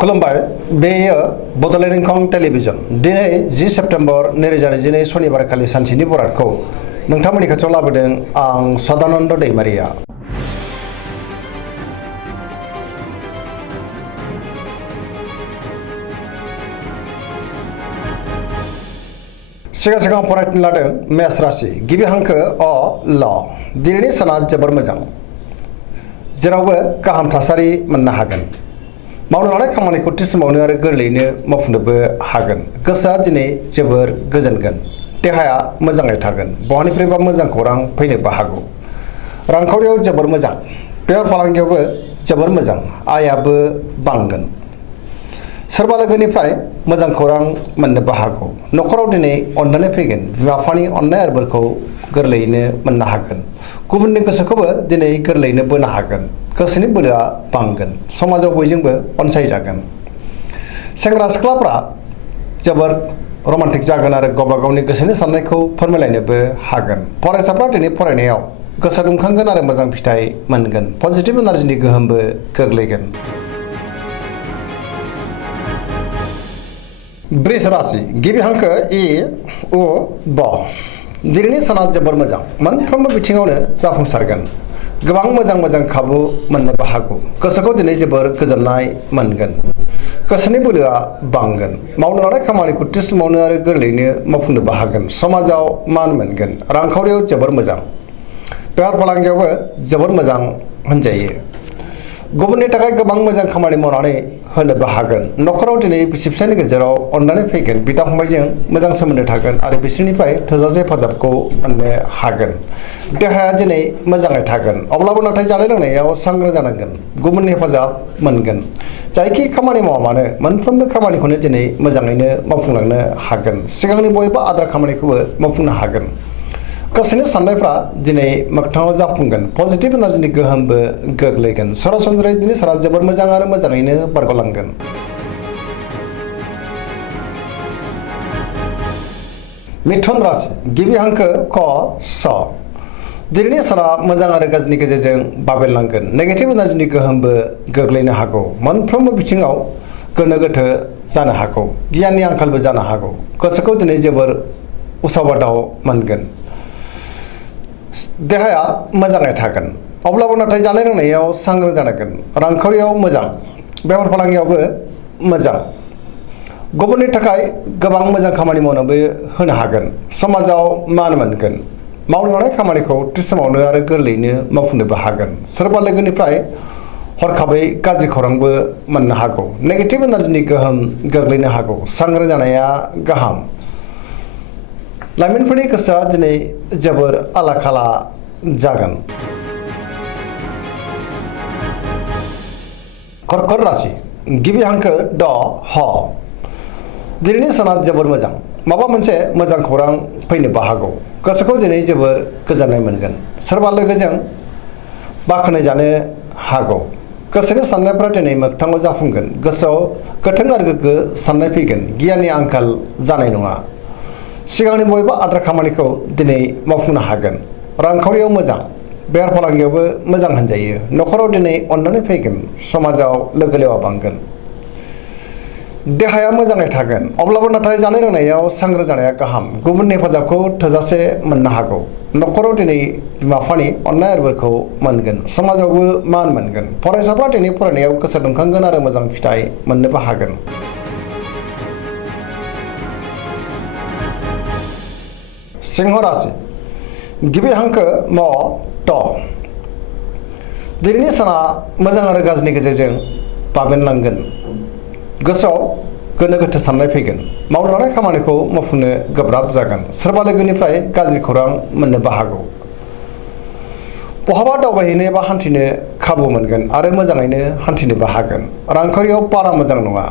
खुलुमबाय बेयो बड'लेण्ड इंखं टेलिभिजन दिनै 10 सेप्तेम्बर 2022 सनिबार खालि सानसेनि बरादखौ नोंथांमोननि खाथियाव लाबोदों आं सदानन्द दैमारिया। सिगां फरायनो लादों मेष राशि गिबि हांखो अ ल दिनैनि साना जोबोर मोजां जेरावबो गाहाम थासारि मोननो हागोन। मावनो लानाय खामानिखौ थि समावनो आरो गोरलैयैनो मावफुंनोबो हागोन। गोसोआ दिनै जोबोर गोजोनगोन। देहाया मोजाङै थागोन। बहानिफ्रायबा मोजां खौरां फैनोबो हागौ। रांखावरियाव जोबोर मोजां। बेफार फालांगियावबो जोबोर मोजां। आयाबो बांगोन। सोरबा लोगोनिफ्राय मोजां खौरां मोननोबो हागौ। न'खराव दिनै अननानै फैगोन। बिमा बिफानि अननाय आरो बोरखौ गोरलैयैनो मोननो हागोन। गुबुननि गोसोखौबो दिनै गोरलैयैनो बोनो हागोन। गोसोनि बोलोआ बांगोन। समाजाव बयजोंबो अनसायजागोन। सेंग्रा सिख्लाफ्रा जोबोर रमान्टिक जागोन आरो गावबा गावनि गोसोनि साननायखौ फोरमायलायनोबो हागोन। फरायसाफ्रा दिनै फरायनायाव गोसो दुंखांगोन आरो मोजां फिथाइ मोनगोन। पजिटिभ एनार्जिनि गोहोमबो गोग्लैगोन। वृष राशि गिबि हांखो इ उ ब दिनैनि साना जोबोर मोजां। मोनफ्रोमबो बिथिङावनो जाफुंसारगोन। गोबां मोजां खाबु मोननोबो हागौ। गोसोखौ दिनै जोबोर गोजोननाय मोनगोन। गोसोनि बोलोआ बांगोन। मावनो लानाय खामानिखौ थि समावनो आरो गोरलैयैनो मावफुंनोबो हागोन। समाजाव मान मोनगोन। रांखावरियाव जोबोर मोजां। बेफार फालांगियावबो जोबोर मोजां होनजायो। गुबुननि थाखाय गोबां मोजां खामानि मावनानै होनोबो हागोन। न'खराव दिनै बिसि फिसायनि गेजेराव अननानै फैगोन। बिदा फंबायजों मोजां सोमोन्दो थागोन आरो बिसोरनिफ्राय थोजासे हेफाजाबखौ मोननो हागोन। देहाया दिनै मोजाङै थागोन। अब्लाबो नाथाय जानाय लोंनायाव सांग्रां जानांगोन। गुबुननि हेफाजाब मोनगोन। जायखि खामानि मावा मानो मोनफ्रोमबो खामानिखौनो दिनै मोजाङैनो मावफुंलांनो हागोन। सिगांनि बबेबा आद्रा खामानिखौबो मावफुंनो हागोन। गोसोनि साननायफ्रा दिनै मोगथाङाव जाफुंगोन। पजिटिभ एनार्जिनि गोहोमबो गोग्लैगोन। सरासनस्रायै दिनै साना जोबोर मोजां आरो मोजाङैनो बारग'लांगोन। मिथुन राशि गिबि हांखो क स दिनैनि साना मोजां आरो गाज्रिनि गेजेरजों बाबेरलांगोन। नेगेटिभ एनार्जिनि गोहोमबो गोग्लैनो हागौ। मोनफ्रोमबो बिथिङाव गोनो गोथो जानो हागौ। गियाननि आंखालबो जानो हागौ। गोसोखौ दिनै जोबोर उसाव बादाव मोनगोन। देहाया मोजाङै थागोन। अब्लाबो नाथाय जानाय लोंनायाव सांग्रां जानांगोन। रांखावरियाव मोजां। बेफार फालांगियावबो मोजां। गुबुननि थाखाय गोबां मोजां खामानि मावनोबो होनो हागोन। समाजाव मान मोनगोन। मावनो लानाय खामानिखौ थि समावनो आरो गोरलैयैनो मावफुंनोबो हागोन। सोरबा लोगोनिफ्राय हरखाबै गाज्रि खौरांबो मोननो हागौ। नेगेटिभ एनार्जिनि गोहोम गोग्लैनो हागौ। सांग्रां जानाया गाहाम। लाइमोनफोरनि गोसोआ दिनै जोबोर आला खाला जागोन। कर्कट राशि गिबि हांखो ड ह दिनैनि साना जोबोर मोजां। माबा मोनसे मोजां खौरां फैनोबो हागौ। गोसोखौ दिनै जोबोर गोजोननाय मोनगोन। सोरबा लोगोजों बाख्नाय जानो हागौ। गोसोनि साननायफ्रा दिनै मोगथाङाव जाफुंगोन। गोसोआव गोथों आरो गोग्गो साननाय फैगोन। गियाननि आंखाल जानाय नङा। सिगांनि बबेबा आद्रा खामानिखौ दिनै मावफुंनो हागोन। रांखावरियाव मोजां। बेफार फालांगियावबो मोजां होनजायो। न'खराव दिनै अननानै फैगोन। समाजाव लोगो लेवा बांगोन। देहाया मोजाङै थागोन। अब्लाबो नाथाय जानाय लोंनायाव सांग्रां जानाया गाहाम। गुबुननि हेफाजाबखौ थोजासे मोननो हागौ। न'खराव दिनै बिमा बिफानि अननाय आरो बोरखौ मोनगोन। समाजावबो मान मोनगोन। फरायसाफ्रा दिनै फरायनायाव गोसो दुंखांगोन आरो मोजां फिथाइ मोननोबो हागोन। सिंह राशि गिबि हांखो म ट दिनैनि साना मोजां आरो गाज्रिनि गेजेरजों बाबेनलांगोन। गोसोआव गोनो गोथो साननाय फैगोन। मावनो लानाय खामानिखौ मावफुंनो गोब्राब जागोन। सोरबा लोगोनिफ्राय गाज्रि खौरां मोननोबो हागौ। बहाबा दावबायहैनो एबा हान्थिनो खाबु मोनगोन आरो मोजाङैनो हान्थिनोबो हागोन। रांखावरियाव बारा मोजां नङा।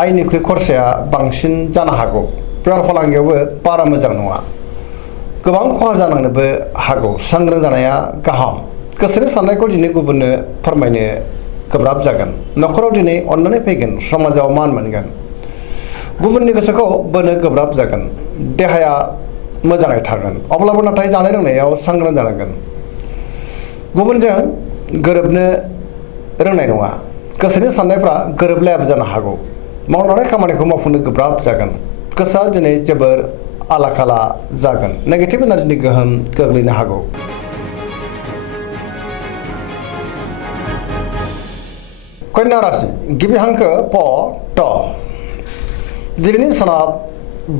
आयनिख्रुइ खरसाया बांसिन जानो हागौ। बेफार फालांगियावबो बारा मोजां नङा। गोबां खहा जानांनोबो हागौ। सांग्रां जानाया गाहाम। गोसोनि साननायखौ दिनै गुबुननो फोरमायनो गोब्राब जागोन। न'खराव दिनै अननानै फैगोन। समाजाव मान मोनगोन। गुबुननि गोसोखौ बोनो गोब्राब जागोन। देहाया मोजाङै थागोन। अब्लाबो नाथाय जानाय लोंनायाव सांग्रां जानांगोन। गुबुनजों गोरोबनो रोंनाय नङा। गोसोनि साननायफ्रा गोरोबलायाबो जानो हागौ। मावनानै खामानिखौ मावफुंनो गोब्राब जागोन। गोसोआ दिनै जोबोर आला-खाला जागोन। नेगेटिभ एनार्जिनि गोहोम गोग्लैनो हागौ। कन्या राशि गिबि हांखो प ट। दिनैनि साना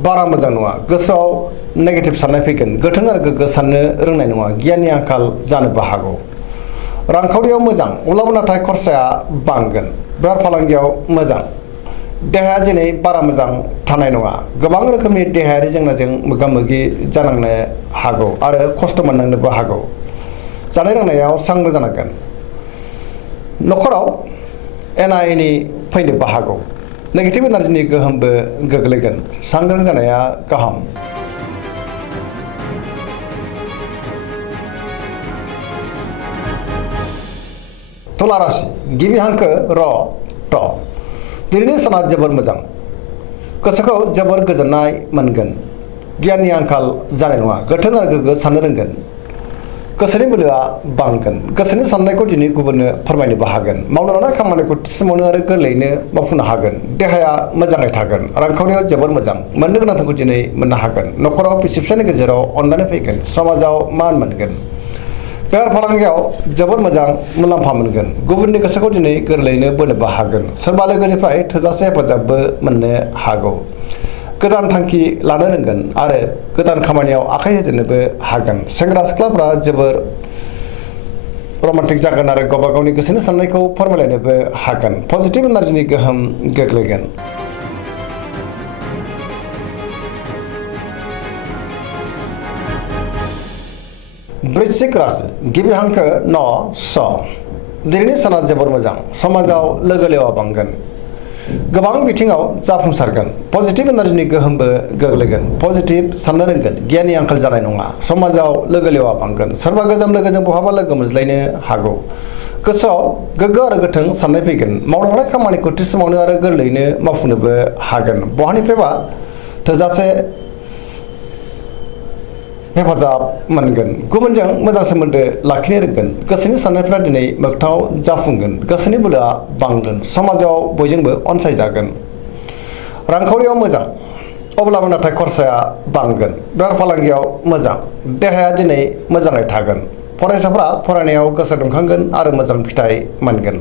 बारा मोजां नङा। गोसोआव नेगेटिभ साननाय फैगोन। गोथों आरो गोग्गो साननो रोंनाय नङा। गियाननि आंखाल जानोबो हागौ। रांखावरियाव मोजां, अब्लाबो नाथाय खरसाया बांगोन। बेफार फालांगियाव मोजां। देहाया दिनै बारा मोजां थानाय नङा। गोबां रोखोमनि देहायारि जेंनाजों मोगा-मोगि जानांनो हागौ आरो खस्थ' मोननांनोबो हागौ। जानाय लोंनायाव सांग्रां जानांगोन। न'खराव एना-एनि फैनोबो हागौ। नेगेटिभ एनार्जिनि गोहोमबो गोग्लैगोन। सांग्रां जानाया गाहाम। तुला राशि गिबि हांखो र ट। दिनैनि साना जोबोर मोजां। गोसोखौ जोबोर गोजोननाय मोनगोन। गियाननि आंखाल जानाय नङा। गोथों आरो गोग्गो साननो रोंगोन। गोसोनि बोलोआ बांगोन। गोसोनि साननायखौ दिनै गुबुननो फोरमायनोबो हागोन। मावनो लानाय खामानिखौ थि समावनो आरो गोरलैयैनो मावफुंनो हागोन। देहाया मोजाङै थागोन। रांखावरियाव जोबोर मोजां। मोननो गोनांखौ दिनै मोननो हागोन। न'खराव बिसि-फिसायनि गेजेराव अनलायनाय फैगोन। समाजाव मान मोनगोन। बेफार फालांगियाव जोबोर मोजां मुलाम्फा मोनगोन। गुबुननि गोसोखौ दिनै गोरलैयैनो बोनोबो हागोन। सोरबा लोगोनिफ्राय थोजासे हेफाजाबबो मोननो हागौ। गोदान थांखि लानो रोंगोन आरो गोदान खामानियाव आखाइ होजेननोबो हागोन। सेंग्रा-सिख्लाफ्रा जोबोर रमान्टिक जागोन आरो गावबा गावनि गोसोनि साननायखौ फोरमायलायनोबो हागोन। पजिटिभ एनार्जिनि गोहोम गोग्लैगोन। वृश्चिक राशि गिबि हांखो न स। दिनैनि साना जोबोर मोजां। समाजाव लोगो लेवा बांगोन। गोबां बिथिङाव जाफुंसारगोन। पजिटिभ एनार्जिनि गोहोमबो गोग्लैगोन। पजिटिभ साननो रोंगोन। गियाननि आंखाल जानाय नङा। समाजाव लोगो लेवा बांगोन। सोरबा गोजाम लोगोजों बहाबा लोगो मोनज्लायनो हागौ। गोसोआव गोग्गो आरो गोथों साननाय फैगोन। मावनो लानाय खामानिखौ थि समावनो आरो गोरलैयैनो मावफुंनोबो हागोन। बहानिफ्रायबा थोजासे हेफाजाब मोनगोन। गुबुनजों मोजां सोमोन्दो लाखिनो रोंगोन। गोसोनि साननायफ्रा दिनै मोगथाङाव जाफुंगोन। गोसोनि बोलोआ बांगोन। समाजाव बयजोंबो अनसायजागोन। रांखावरियाव मोजां, अब्लाबो नाथाय खरसाया बांगोन। बेफार फालांगियाव मोजां। देहाया दिनै मोजाङै थागोन। फरायसाफ्रा फरायनायाव गोसो दुंखांगोन आरो मोजां फिथाइ मोनगोन।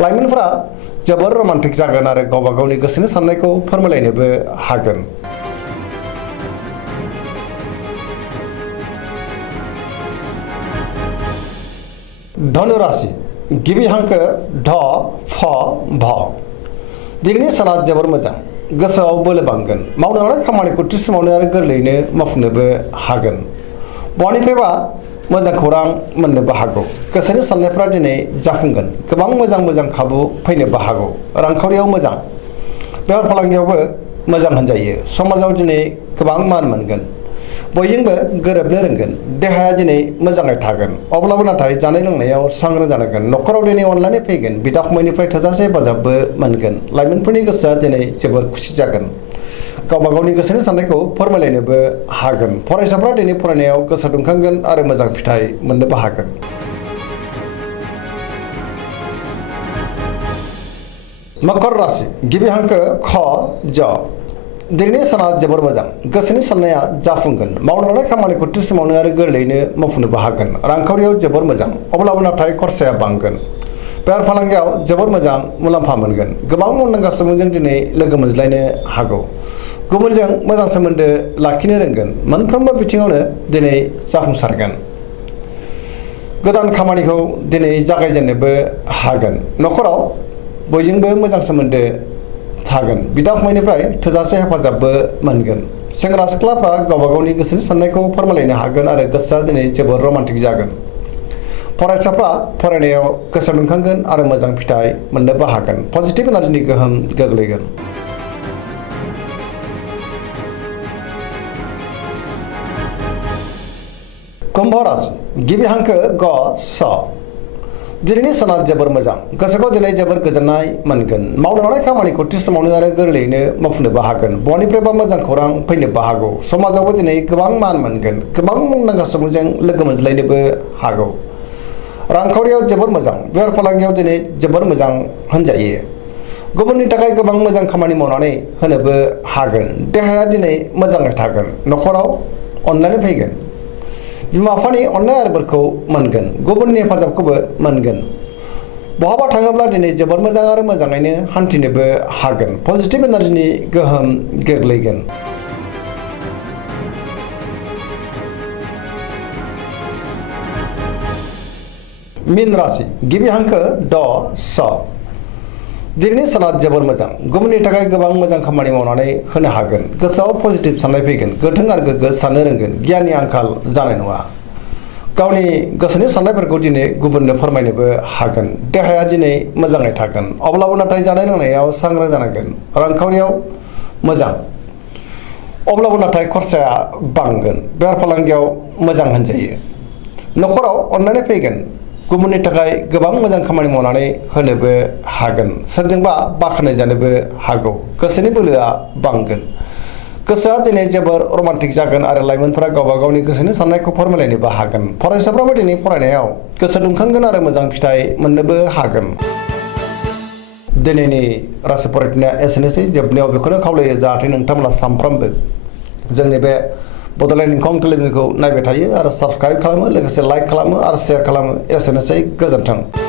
लाइमोनफोरा जोबोर रमान्टिक जागोन आरो गावबा गावनि गोसोनि साननायखौ फोरमायलायनोबो हागोन। धनु राशि गिबि हांखो ढ फ भ। दिनैनि साना जोबोर मोजां। गोसोआव बोलो बांगोन। मावनो लानाय खामानिखौ थि समावनो आरो गोरलैयैनो मावफुंनोबो हागोन। बहानिफ्रायबा मोजां खौरां मोननोबो हागौ। गोसोनि साननायफ्रा दिनै जाफुंगोन। गोबां मोजां खाबु फैनोबो हागौ। रांखावरियाव मोजां। बेफार फालांगियावबो मोजां होनजायो। समाजाव दिनै गोबां मान मोनगोन। बयजोंबो गोरोबनो रोंगोन। देहाया दिनै मोजाङै थागोन। अब्लाबो नाथाय जानाय लोंनायाव सांग्रां जानांगोन। न'खराव दिनै अनलायनाय फैगोन। बिदा-फंबायनिफ्राय थोजासे हेफाजाबबो मोनगोन। लाइमोनफोरनि गोसोआ दिनै जोबोर खुसि जागोन। गावबा गावनि गोसोनि साननायखौ फोरमायलायनोबो हागोन। फरायसाफ्रा दिनै फरायनायाव गोसो दुंखांगोन आरो मोजां फिथाइ मोननोबो हागोन। मकर राशि गिबि हांखो ख ज। दिनैनि साना जोबोर मोजां। गोसोनि साननाया जाफुंगोन। मावनो लानाय खामानिखौ थि समावनो आरो गोरलैयैनो मावफुंनोबो हागोन। रांखावरियाव जोबोर मोजां, अब्लाबो नाथाय खरसाया बांगोन। बेफार फालांगियाव जोबोर मोजां मुलाम्फा मोनगोन। गोबां मुंदांखा सुबुंजों दिनै लोगो मोनज्लायनो हागौ। गुबुनजों मोजां सोमोन्दो लाखिनो रोंगोन। मोनफ्रोमबो बिथिङावनो दिनै जाफुंसारगोन। गोदान खामानिखौ दिनै जागायजेननोबो हागोन। न'खराव बयजोंबो मोजां सोमोन्दो थागोन। बिदा-फंबायनिफ्राय थोजासे हेफाजाबबो मोनगोन। सेंग्रा-सिख्लाफ्रा गावबा गावनि गोसोनि साननायखौ फोरमायलायनो हागोन आरो गोसोआ दिनै जोबोर रमान्टिक जागोन। फरायसाफ्रा फरायनायाव गोसो दुंखांगोन आरो मोजां फिथाइ मोननोबो हागोन। पजिटिभ एनार्जिनि गोहोम गोग्लैगोन। कुम्भ राशि गिबि हांखो ग स। दिनैनि साना जोबोर मोजां। गोसोखौ दिनै जोबोर गोजोननाय मोनगोन। मावनो लानाय खामानिखौ थि समावनो आरो गोरलैयैनो मावफुंनोबो हागोन। बहानिफ्रायबा मोजां खौरां फैनोबो हागौ। समाजावबो दिनै गोबां मान मोनगोन। गोबां मुंदांखा सुबुंजों लोगो मोनज्लायनोबो हागौ। रांखावरियाव जोबोर मोजां, बेफार फालांगियाव दिनै जोबोर मोजां होनजायो। गुबुननि थाखाय गोबां मोजां खामानि मावनानै होनोबो हागोन। देहाया दिनै मोजाङै थागोन। न'खराव अननानै फैगोन। बिमा बिफानि अननाय आरो बोरखौ मोनगोन। गुबुननि हेफाजाबखौबो मोनगोन। बहाबा थाङोब्ला दिनै जोबोर मोजां आरो मोजाङैनो हान्थिनोबो हागोन। पजिटिभ एनार्जिनि गोहोम गोग्लैगोन। मीन राशि गिबि हांखो ड स। दिनैनि साना जोबोर मोजां। गुबुननि थाखाय गोबां मोजां खामानि मावनानै होनो हागोन। गोसोआव पजिटिभ साननाय फैगोन। गोथों आरो गोग्गो साननो रोंगोन। गियाननि आंखाल जानाय नङा। गावनि गोसोनि साननायफोरखौ दिनै गुबुननो फोरमायनोबो हागोन। देहाया दिनै मोजाङै थागोन। अब्लाबो नाथाय जानाय लोंनायाव सांग्रां जानांगोन। रांखावरियाव मोजां, अब्लाबो नाथाय खरसाया बांगोन। बेफार फालांगियाव मोजां होनजायो। न'खराव अननानै फैगोन। गुबुननि थाखाय गोबां मोजां खामानि मावनानै होनोबो हागोन। सोरजोंबा बाख्नाय जानोबो हागौ। गोसोनि बोलोआ बांगोन। गोसोआ दिनै जोबोर रमान्टिक जागोन आरो लाइमोनफोरा गावबा गावनि गोसोनि साननायखौ फोरमायलायनोबो हागोन। फरायसाफ्राबो दिनै फरायनायाव गोसो दुंखांगोन आरो मोजां फिथाइ मोननोबो हागोन। दिनैनि राशि फरायनाया एसेनोसै। जोबनायाव बेखौनो खावलायो जाहाथे नोंथांमोना सानफ्रामबो जोंनि बे बड'लेण्ड इंखं टेलिभिजनखौ नायबाय थायो आरो साबस्क्राइब खालामो, लोगोसे लाइक खालामो आरो शेयार खालामो। एसेनोसै, गोजोन्थों।